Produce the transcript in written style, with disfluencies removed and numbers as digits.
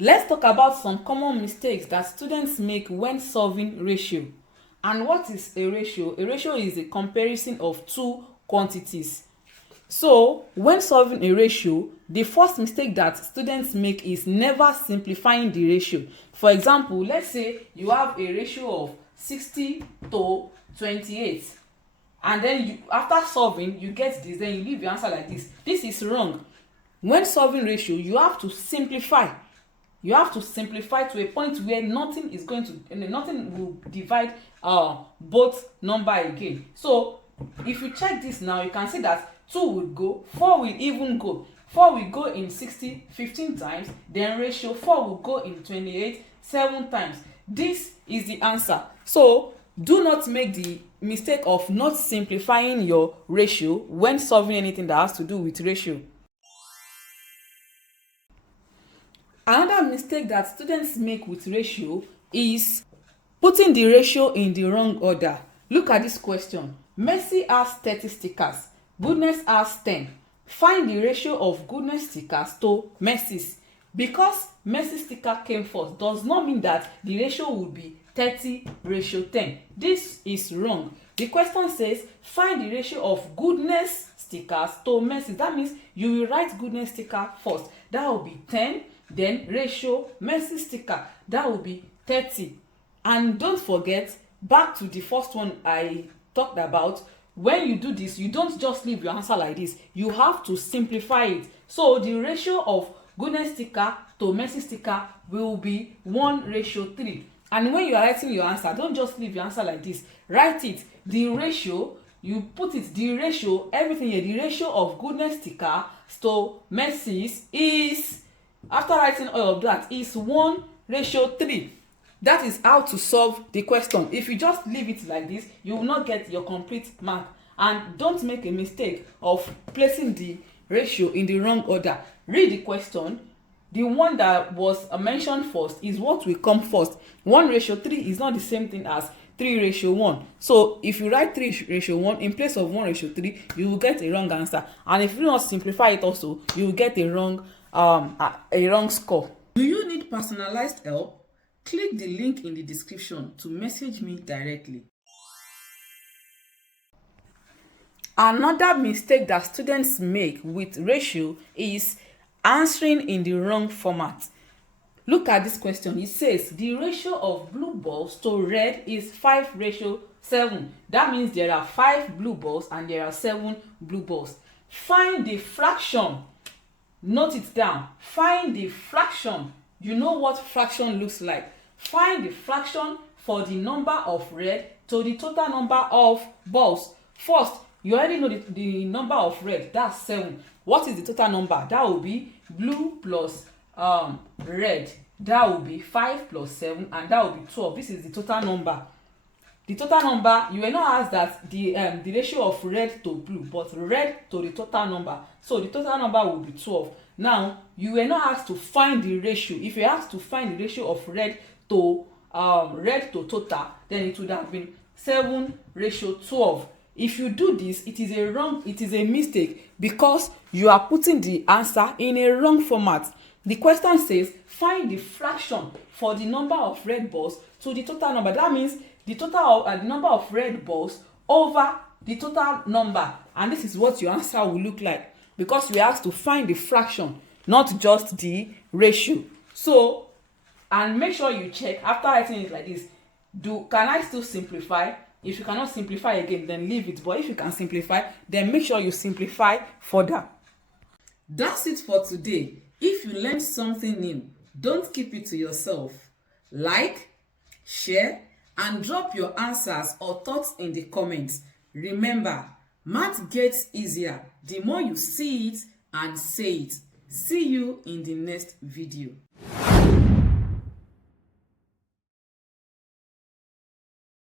Let's talk about some common mistakes that students make when solving ratio. And what is a ratio? A ratio is a comparison of two quantities. So when solving a ratio, the first mistake that students make is never simplifying the ratio. For example, let's say you have a ratio of 60 to 28, and then after solving you get this, then you leave your answer like this. This is wrong. When solving ratio, you have to simplify. You have to simplify to a point where nothing will divide both number again. So if you check this now, you can see that 2 will go, 4 will even go. 4 will go in 60 15 times, then ratio 4 will go in 28 7 times. This is the answer. So do not make the mistake of not simplifying your ratio when solving anything that has to do with ratio. Another mistake that students make with ratio is putting the ratio in the wrong order. Look at this question. Mercy has 30 stickers. Goodness has 10. Find the ratio of Goodness stickers to Mercy's. Because Mercy's sticker came first does not mean that the ratio would be 30:10. This is wrong. The question says find the ratio of Goodness stickers to Mercy's. That means you will write Goodness sticker first. That will be 10. Then ratio Mercy sticker, that will be 30. And don't forget, back to the first one I talked about, when you do this, you don't just leave your answer like this. You have to simplify it. So the ratio of Goodness sticker to Mercy sticker will be 1:3. And when you are writing your answer, don't just leave your answer like this. Write it. The ratio, you put it, the ratio, everything here, the ratio of Goodness sticker to Mercy's is, after writing all of that, is 1:3. That is how to solve the question. If you just leave it like this, you will not get your complete mark. And don't make a mistake of placing the ratio in the wrong order. Read the question. The one that was mentioned first is what will come first. 1:3 is not the same thing as 3:1. So if you write 3:1 in place of 1:3, you will get a wrong answer. And if you do not simplify it also, you will get a wrong score. Do you need personalized help? Click the link in the description to message me directly. Another mistake that students make with ratio is answering in the wrong format. Look at this question. It says the ratio of blue balls to red is 5:7. That means there are 5 blue balls and there are 7 blue balls. Find the fraction. Note it down. Find the fraction. You know what fraction looks like. Find the fraction for the number of red to the total number of balls. First, you already know the number of red. That's 7. What is the total number? That will be blue plus red. That will be 5 plus 7, and that will be 12. This is the total number. The total number, you were not asked that the ratio of red to blue, but red to the total number. So the total number will be 12. Now, you were not asked to find the ratio. If you asked to find the ratio of red to total, then it would have been 7:12. If you do this, it is a mistake because you are putting the answer in a wrong format. The question says find the fraction for the number of red balls to the total number. That means the total of the number of red balls over the total number, and this is what your answer will look like because we asked to find the fraction, not just the ratio. So, and make sure you check after writing it like this, can I still simplify? If you cannot simplify again, then leave it, but if you can simplify, then make sure you simplify further. That's it for today. If you learned something new, don't keep it to yourself. Like, share, and drop your answers or thoughts in the comments. Remember, math gets easier the more you see it and say it. See you in the next video.